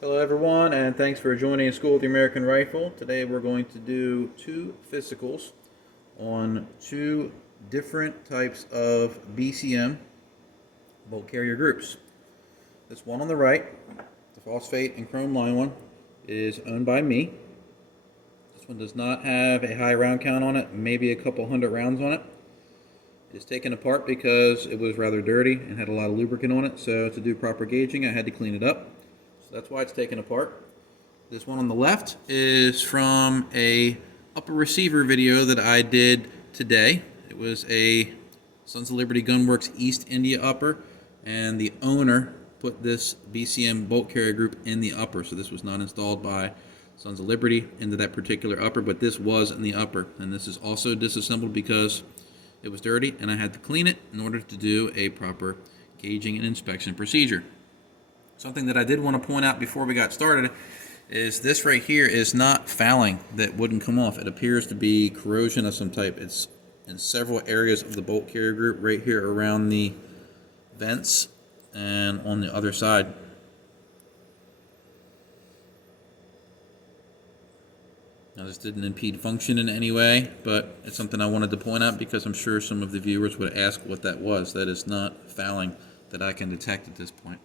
Hello everyone, and thanks for joining School of the American Rifle. Today we're going to do two physicals on two different types of BCM bolt carrier groups. This one on the right, the phosphate and chrome line one, is owned by me. This one does not have a high round count on it, maybe a couple hundred rounds on it. It is taken apart because it was rather dirty and had a lot of lubricant on it, so to do proper gauging I had to clean it up. So that's why it's taken apart. This one on the left is from a upper receiver video that I did today. It was a Sons of Liberty Gunworks East India upper, and the owner put this BCM bolt carrier group in the upper. So this was not installed by Sons of Liberty into that particular upper, but this was in the upper. And this is also disassembled because it was dirty and I had to clean it in order to do a proper gauging and inspection procedure. Something that I did want to point out before we got started is this right here is not fouling that wouldn't come off. It appears to be corrosion of some type. It's in several areas of the bolt carrier group, right here around the vents and on the other side. Now this didn't impede function in any way, but it's something I wanted to point out because I'm sure some of the viewers would ask what that was. That is not fouling that I can detect at this point.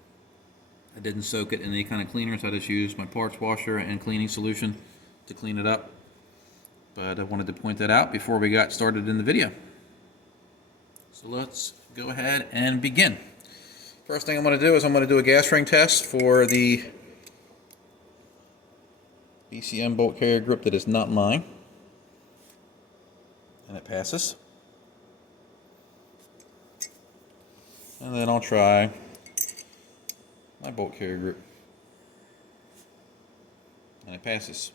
I didn't soak it in any kind of cleaner, so I just used my parts washer and cleaning solution to clean it up. But I wanted to point that out before we got started in the video. So let's go ahead and begin. First thing I'm going to do is I'm going to do a gas ring test for the BCM bolt carrier group that is not mine. And it passes. And then I'll try my bolt carrier group, and it passes.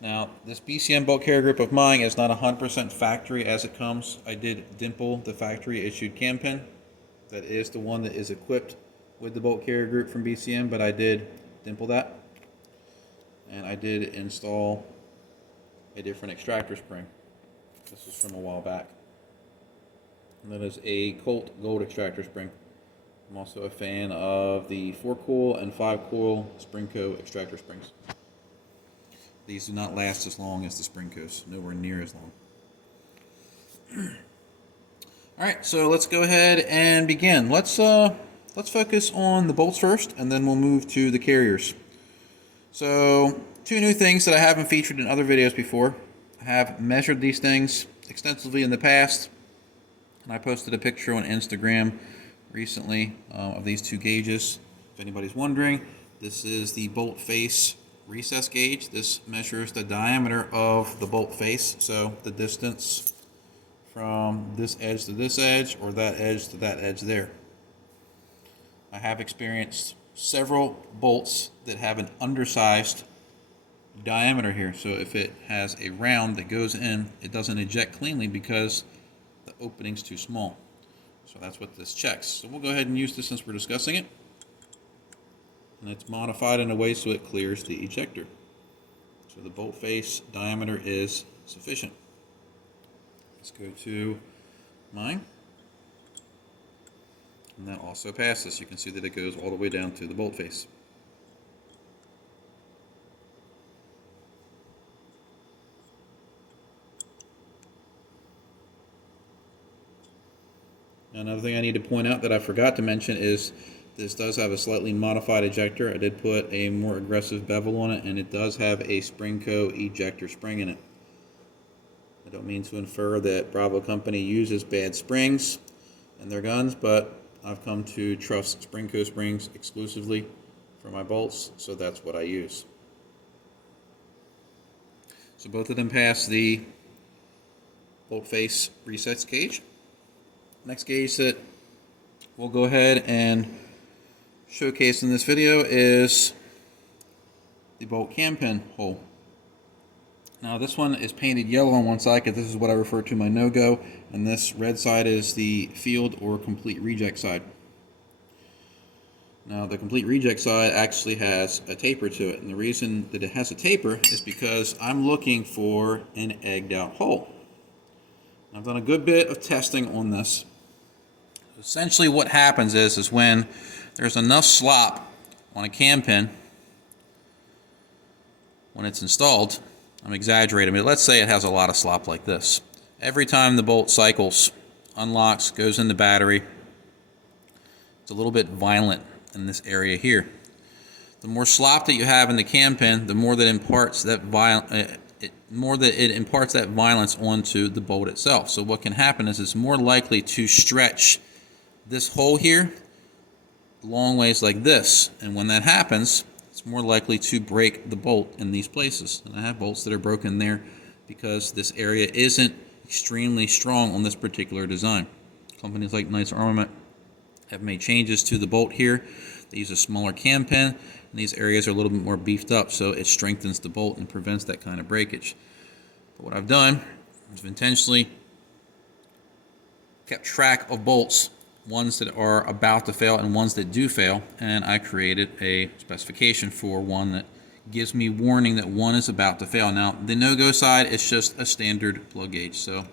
Now this BCM bolt carrier group of mine is not 100% factory as it comes. I did dimple the factory issued cam pin. That is the one that is equipped with the bolt carrier group from BCM, but I did dimple that, and I did install a different extractor spring. This is from a while back. And that is a Colt Gold extractor spring. I'm also a fan of the 4-coil and 5-coil Springco extractor springs. These do not last as long as the Springcos, nowhere near as long. Alright, so let's go ahead and begin. Let's focus on the bolts first, and then we'll move to the carriers. So, two new things that I haven't featured in other videos before. I have measured these things extensively in the past. And I posted a picture on Instagram recently of these two gauges. If anybody's wondering, this is the bolt face recess gauge. This measures the diameter of the bolt face, so the distance from this edge to this edge, or that edge to that edge there. I have experienced several bolts that have an undersized diameter here, so if it has a round that goes in, it doesn't eject cleanly because the opening's too small. So that's what this checks. So we'll go ahead and use this since we're discussing it. And it's modified in a way so it clears the ejector. So the bolt face diameter is sufficient. Let's go to mine. And that also passes. You can see that it goes all the way down to the bolt face. Another thing I need to point out that I forgot to mention is this does have a slightly modified ejector. I did put a more aggressive bevel on it, and it does have a Springco ejector spring in it. I don't mean to infer that Bravo Company uses bad springs in their guns, but I've come to trust Springco springs exclusively for my bolts, so that's what I use. So both of them pass the bolt face resets gauge. Next gauge that we'll go ahead and showcase in this video is the bolt cam pin hole. Now this one is painted yellow on one side because this is what I refer to my no-go, and this red side is the field or complete reject side. Now the complete reject side actually has a taper to it, and the reason that it has a taper is because I'm looking for an egged out hole. I've done a good bit of testing on this. Essentially what happens is when there's enough slop on a cam pin when it's installed. I'm exaggerating, but let's say it has a lot of slop like this. Every time the bolt cycles, unlocks, goes in the battery, it's a little bit violent in this area here. The more slop that you have in the cam pin, the more that it imparts that violence onto the bolt itself. So what can happen is it's more likely to stretch this hole here long ways like this, and when that happens, it's more likely to break the bolt in these places. And I have bolts that are broken there because this area isn't extremely strong on this particular design. Companies like Knights Armament have made changes to the bolt here. They use a smaller cam pin, and these areas are a little bit more beefed up, so it strengthens the bolt and prevents that kind of breakage. But what I've done is intentionally kept track of bolts, ones that are about to fail and ones that do fail, and I created a specification for one that gives me warning that one is about to fail. Now, the no-go side is just a standard plug gauge, so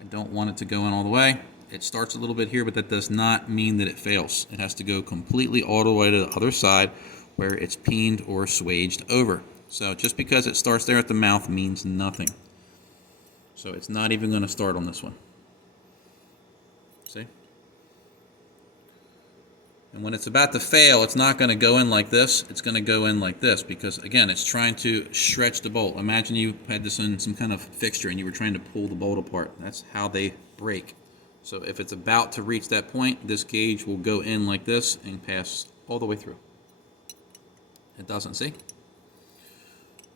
I don't want it to go in all the way. It starts a little bit here, but that does not mean that it fails. It has to go completely all the way to the other side where it's peened or swaged over. So just because it starts there at the mouth means nothing. So it's not even going to start on this one. See? And when it's about to fail, it's not going to go in like this. It's going to go in like this because, again, it's trying to stretch the bolt. Imagine you had this in some kind of fixture and you were trying to pull the bolt apart. That's how they break. So if it's about to reach that point, this gauge will go in like this and pass all the way through. It doesn't, see?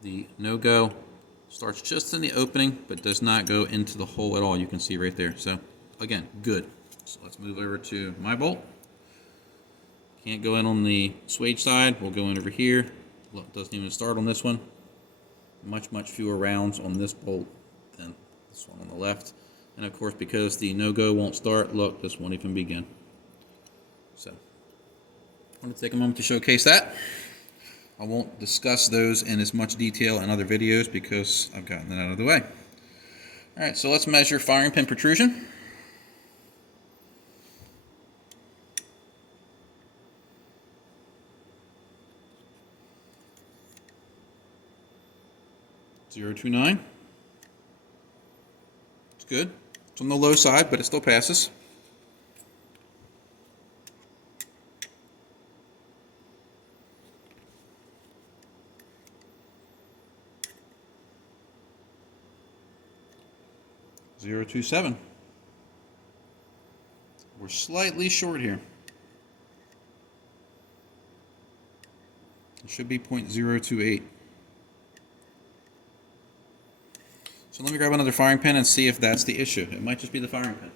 The no-go starts just in the opening, but does not go into the hole at all. You can see right there. So, again, good. So let's move over to my bolt. Can't go in on the swage side. We'll go in over here. Look, doesn't even start on this one. Much fewer rounds on this bolt than this one on the left. And of course, because the no-go won't start, look, this won't even begin. So, I want to take a moment to showcase that. I won't discuss those in as much detail in other videos because I've gotten that out of the way. Alright, so let's measure firing pin protrusion. .029. It's good. It's on the low side, but it still passes. .027. We're slightly short here. It should be .028. So let me grab another firing pin and see if that's the issue. It might just be the firing pin.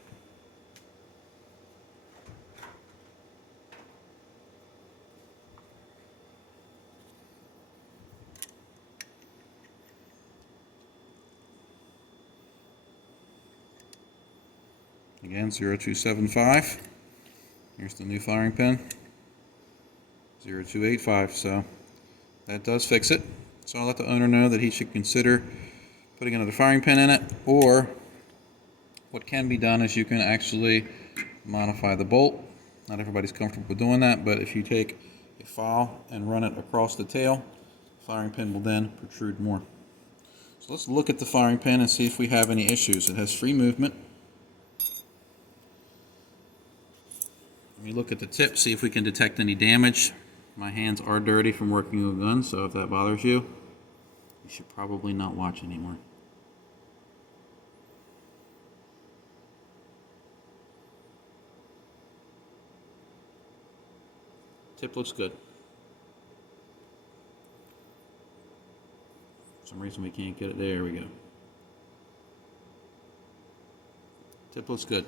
Again, 0275. Here's the new firing pin. 0285. So that does fix it. So I'll let the owner know that he should consider putting another firing pin in it, or what can be done is you can actually modify the bolt. Not everybody's comfortable with doing that, but if you take a file and run it across the tail, the firing pin will then protrude more. So let's look at the firing pin and see if we have any issues. It has free movement. Let me look at the tip, see if we can detect any damage. My hands are dirty from working with guns, so if that bothers you, you should probably not watch anymore. Tip looks good. For some reason we can't get it. There we go. Tip looks good.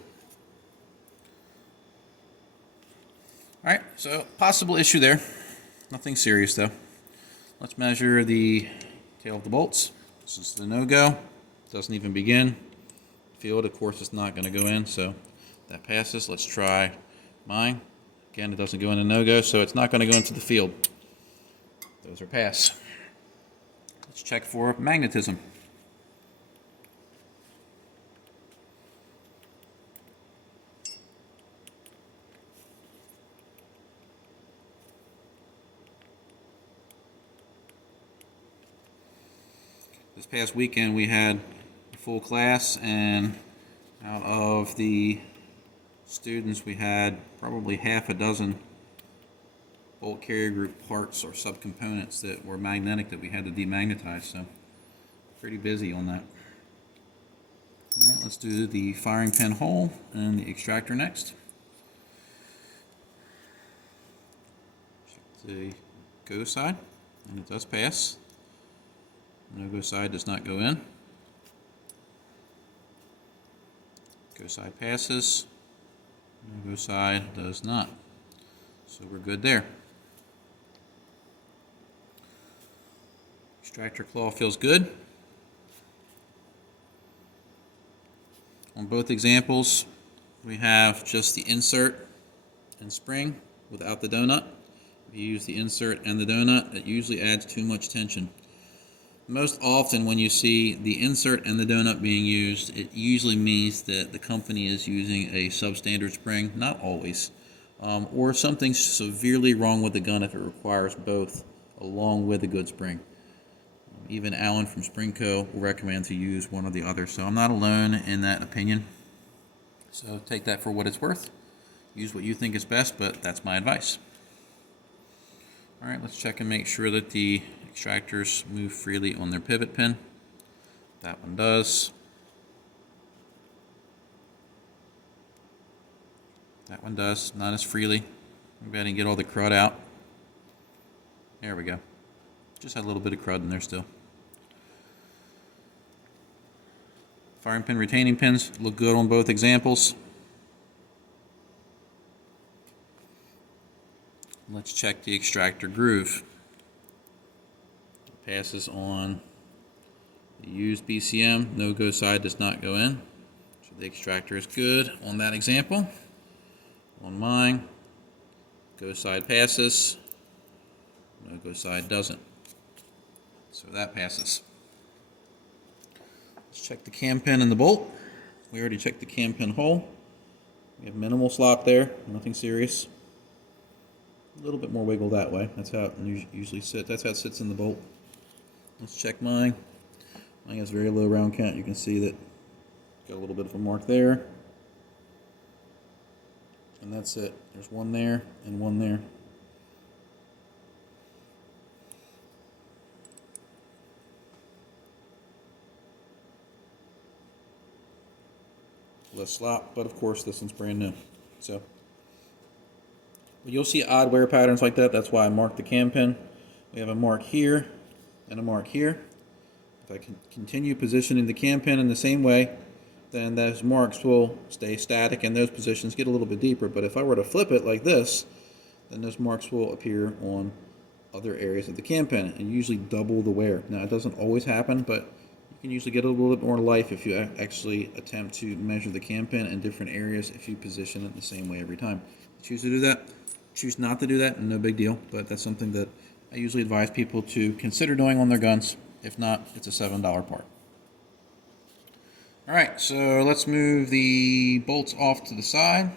Alright, so possible issue there. Nothing serious though. Let's measure the tail of the bolts. This is the no-go. Doesn't even begin. Field, of course, is not going to go in, so that passes. Let's try mine. Again, it doesn't go in a no-go, so it's not going to go into the field. Those are pass. Let's check for magnetism. This past weekend we had a full class, and out of the students we had probably half a dozen bolt carrier group parts or subcomponents that were magnetic that we had to demagnetize, so pretty busy on that. Alright, let's do the firing pin hole and the extractor next. Check the go side, and it does pass. No go side does not go in. Go side passes. No go side does not. So we're good there. Extractor claw feels good. On both examples, we have just the insert and spring without the donut. If you use the insert and the donut, it usually adds too much tension. Most often when you see the insert and the donut being used, it usually means that the company is using a substandard spring, not always, or something severely wrong with the gun if it requires both along with a good spring. Even Alan from Spring Co. will recommend to use one or the other, so I'm not alone in that opinion. So take that for what it's worth. Use what you think is best, but that's my advice. Alright, let's check and make sure that the extractors move freely on their pivot pin. That one does. That one does, not as freely. Maybe I didn't get all the crud out. There we go. Just had a little bit of crud in there still. Firing pin retaining pins look good on both examples. Let's check the extractor groove. It passes on the used BCM. No go side does not go in. So the extractor is good on that example. On mine, go side passes. No go side doesn't. So that passes. Let's check the cam pin and the bolt. We already checked the cam pin hole. We have minimal slop there, nothing serious. A little bit more wiggle that way. That's how it usually sits. That's how it sits in the bolt. Let's check mine. Mine has very low round count. You can see that got a little bit of a mark there. And that's it. There's one there and one there. Less slop, but of course this one's brand new. So you'll see odd wear patterns like that. That's why I marked the cam pin. We have a mark here and a mark here. If I can continue positioning the cam pin in the same way, then those marks will stay static and those positions get a little bit deeper. But if I were to flip it like this, then those marks will appear on other areas of the cam pin and usually double the wear. Now it doesn't always happen, but you can usually get a little bit more life if you actually attempt to measure the cam pin in different areas if you position it the same way every time. Choose to do that, choose not to do that, no big deal, but that's something that I usually advise people to consider doing on their guns. If not, it's a $7 part. Alright, so let's move the bolts off to the side.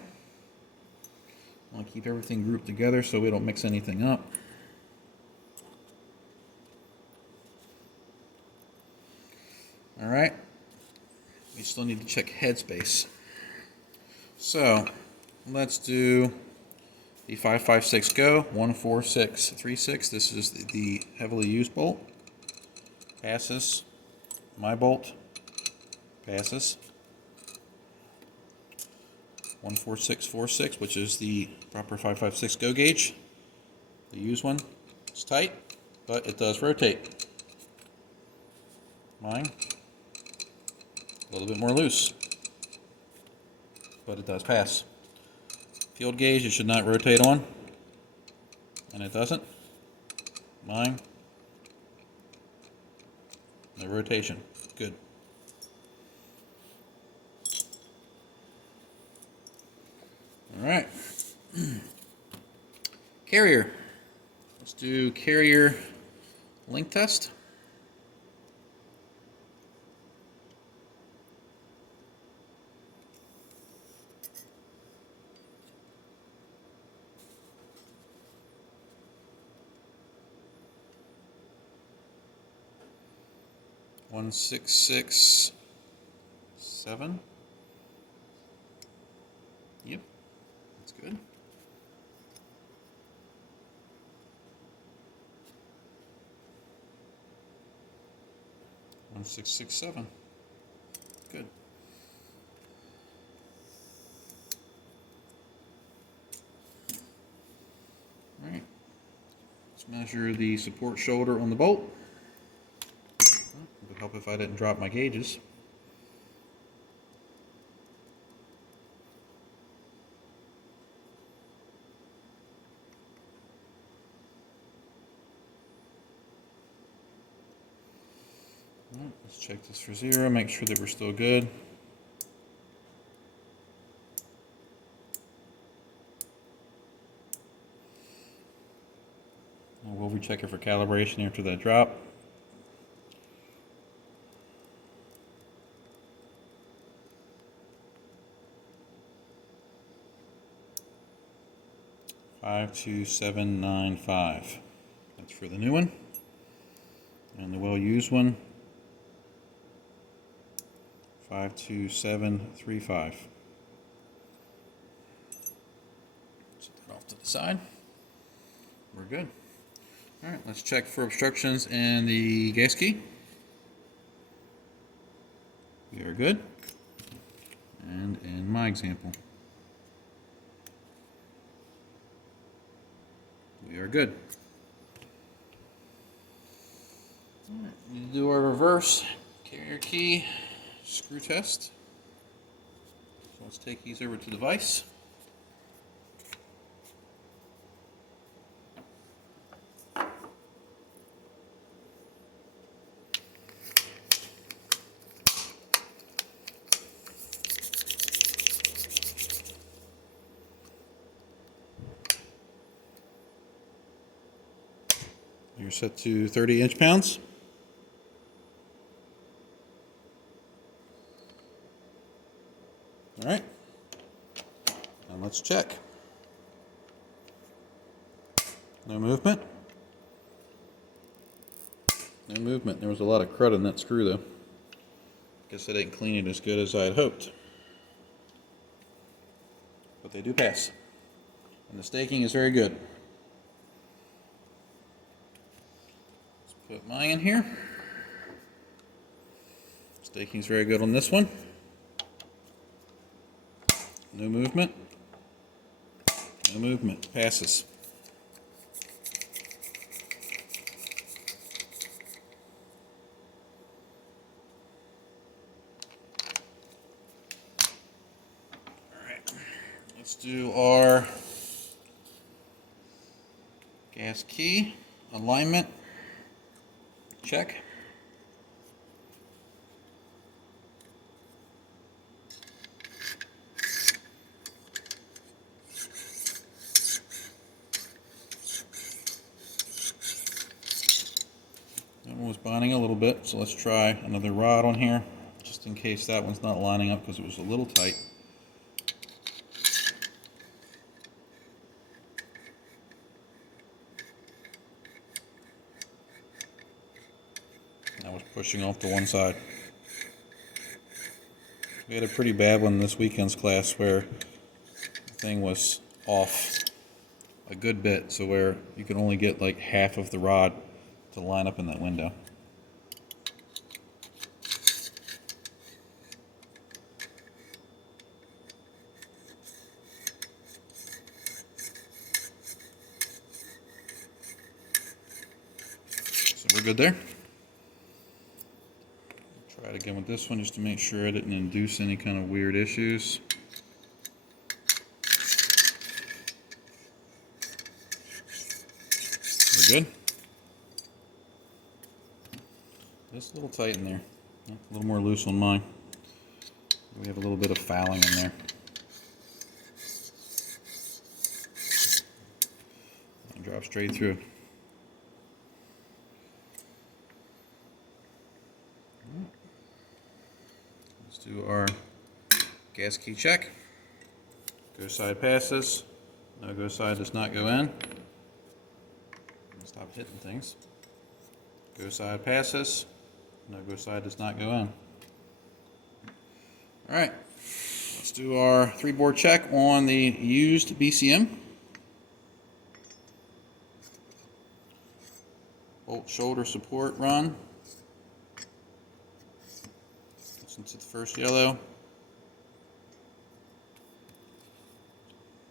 I want to keep everything grouped together so we don't mix anything up. Alright, we still need to check headspace. So, let's do the 556 go, 14636. This is the heavily used bolt. Passes. My bolt. Passes. 14646, which is the proper 556 go gauge. The used one. It's tight, but it does rotate. Mine. A little bit more loose, but it does pass. Field gauge, it should not rotate on, and it doesn't. Mine, no rotation. Good. All right. Carrier. Let's do carrier link test. 1667. Yep, that's good. One 667. Good. All right. Let's measure the support shoulder on the bolt. It would help if I didn't drop my gauges. All right, let's check this for 0, make sure that we're still good. And we'll recheck it for calibration after that drop. $52795. That's for the new one. And the well-used one, $52735. Set that off to the side. We're good. All right, let's check for obstructions in the gas key. We are good. And in my example, we are good. All right, we need to do our reverse carrier key screw test. So let's take these over to the vise. You're set to 30 inch-pounds. All right, and let's check. No movement. No movement. There was a lot of crud in that screw though. Guess I didn't clean it as good as I had hoped. But they do pass. And the staking is very good. Let's put mine in here. Staking is very good on this one. No movement. No movement. Passes. Alright. Let's do our gas key alignment check. That one was binding a little bit, so let's try another rod on here, just in case that one's not lining up because it was a little tight. I was pushing off to one side. We had a pretty bad one in this weekend's class where the thing was off a good bit, so where you can only get like half of the rod to line up in that window. So we're good there. Try it again with this one just to make sure I didn't induce any kind of weird issues. We're good. Just a little tight in there. A little more loose on mine. We have a little bit of fouling in there. And drop straight through. Let's do our gas key check. Go side passes. No go side does not go in. Stop hitting things. Go side passes. No-go side does not go in. All right, let's do our 3-bore check on the used BCM. Bolt shoulder support run. Since it's the first yellow.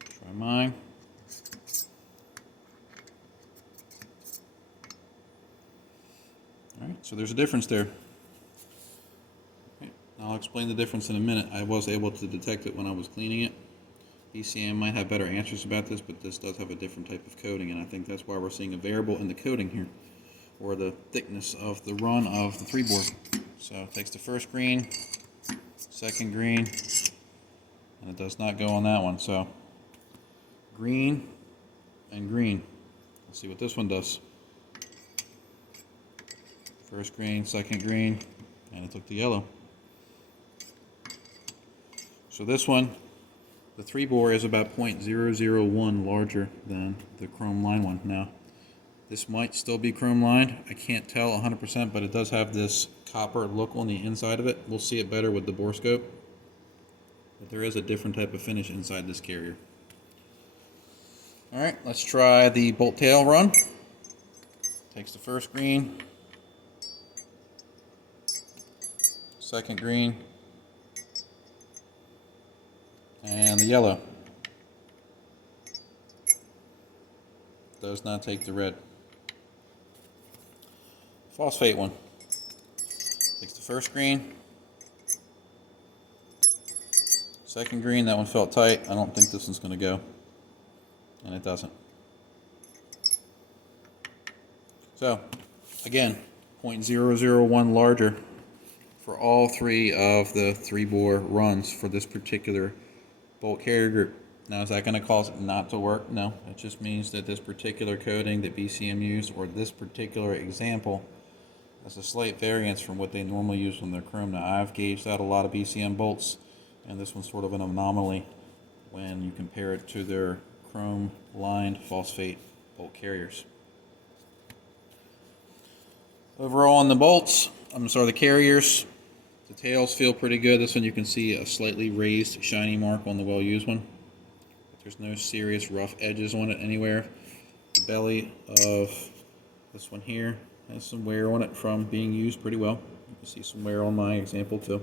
Try mine. All right, so there's a difference there. Okay, I'll explain the difference in a minute. I was able to detect it when I was cleaning it. BCM might have better answers about this, but this does have a different type of coating, and I think that's why we're seeing a variable in the coating here, or the thickness of the run of the 3-bore. So it takes the first green, second green, and it does not go on that one. So green and green. Let's see what this one does. First green, second green, and it took the yellow. So this one, the 3-bore is about 0.001 larger than the chrome line one. Now, this might still be chrome lined. I can't tell 100%, but it does have this copper look on the inside of it. We'll see it better with the borescope. But there is a different type of finish inside this carrier. All right, let's try the bolt tail run. Takes the first green, second green, and the yellow. Does not take the red. Phosphate one. Takes the first green, second green. That one felt tight. I don't think this one's going to go, and it doesn't. So, again, 0.001 larger for all 3 of the 3-bore runs for this particular bolt carrier group. Now, is that going to cause it not to work? No. It just means that this particular coating that BCM used, or this particular example, has a slight variance from what they normally use on their chrome. Now, I've gauged out a lot of BCM bolts, and this one's sort of an anomaly when you compare it to their chrome-lined phosphate bolt carriers. Overall on the bolts, the carriers, the tails feel pretty good. This one you can see a slightly raised shiny mark on the well-used one. But there's no serious rough edges on it anywhere. The belly of this one here has some wear on it from being used pretty well. You can see some wear on my example too.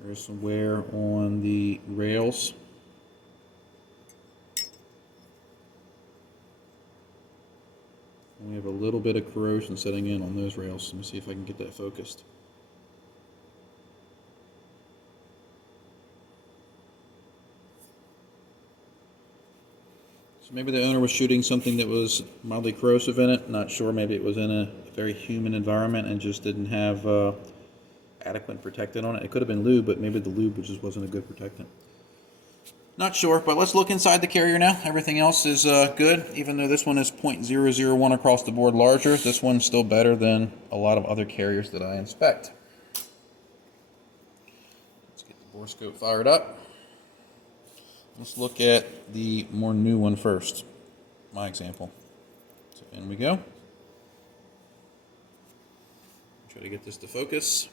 There's some wear on the rails. And we have a little bit of corrosion setting in on those rails. Let me see if I can get that focused. So maybe the owner was shooting something that was mildly corrosive in it. Not sure. Maybe it was in a very humid environment and just didn't have adequate protectant on it. It could have been lube, but maybe the lube just wasn't a good protectant. Not sure, but let's look inside the carrier now. Everything else is good. Even though this one is 0.001 across the board larger, this one's still better than a lot of other carriers that I inspect. Let's get the borescope fired up. Let's look at the more new one first, my example. So in we go. Try to get this to focus.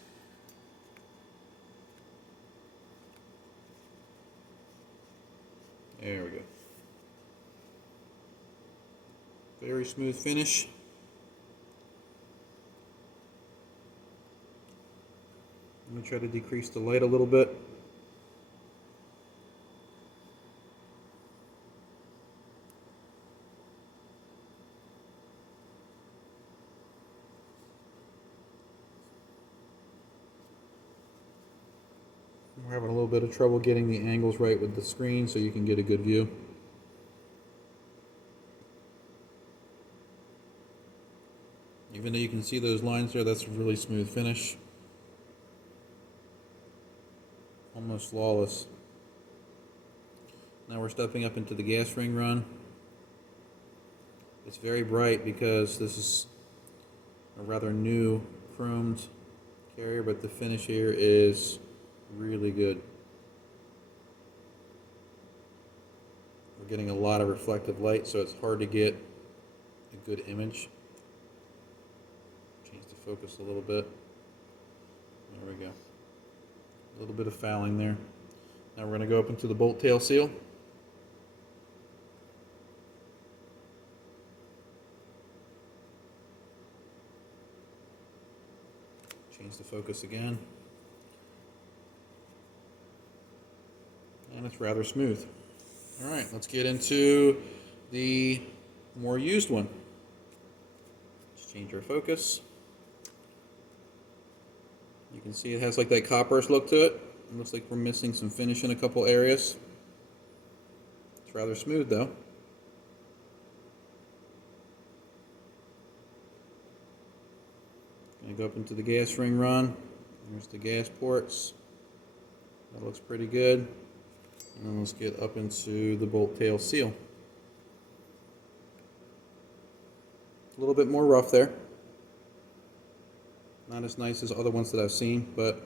There we go. Very smooth finish. I'm going to try to decrease the light a little bit. We're having a little bit of trouble getting the angles right with the screen so you can get a good view. Even though you can see those lines there, that's a really smooth finish. Almost flawless. Now we're stepping up into the gas ring run. It's very bright because this is a rather new chromed carrier, but the finish here is really good. We're getting a lot of reflective light, so it's hard to get a good image. Change the focus a little bit. There we go. A little bit of fouling there. Now we're going to go up into the bolt tail seal. Change the focus again. And it's rather smooth. All right, let's get into the more used one. Let's change our focus. You can see it has like that copperish look to it. It looks like we're missing some finish in a couple areas. It's rather smooth though. Gonna go up into the gas ring run. There's the gas ports. That looks pretty good. And then let's get up into the bolt tail seal. A little bit more rough there. Not as nice as other ones that I've seen, but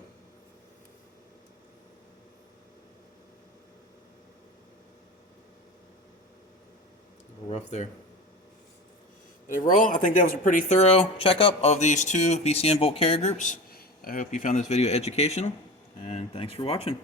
a little rough there. Overall, I think that was a pretty thorough checkup of these two BCM bolt carrier groups. I hope you found this video educational, and thanks for watching.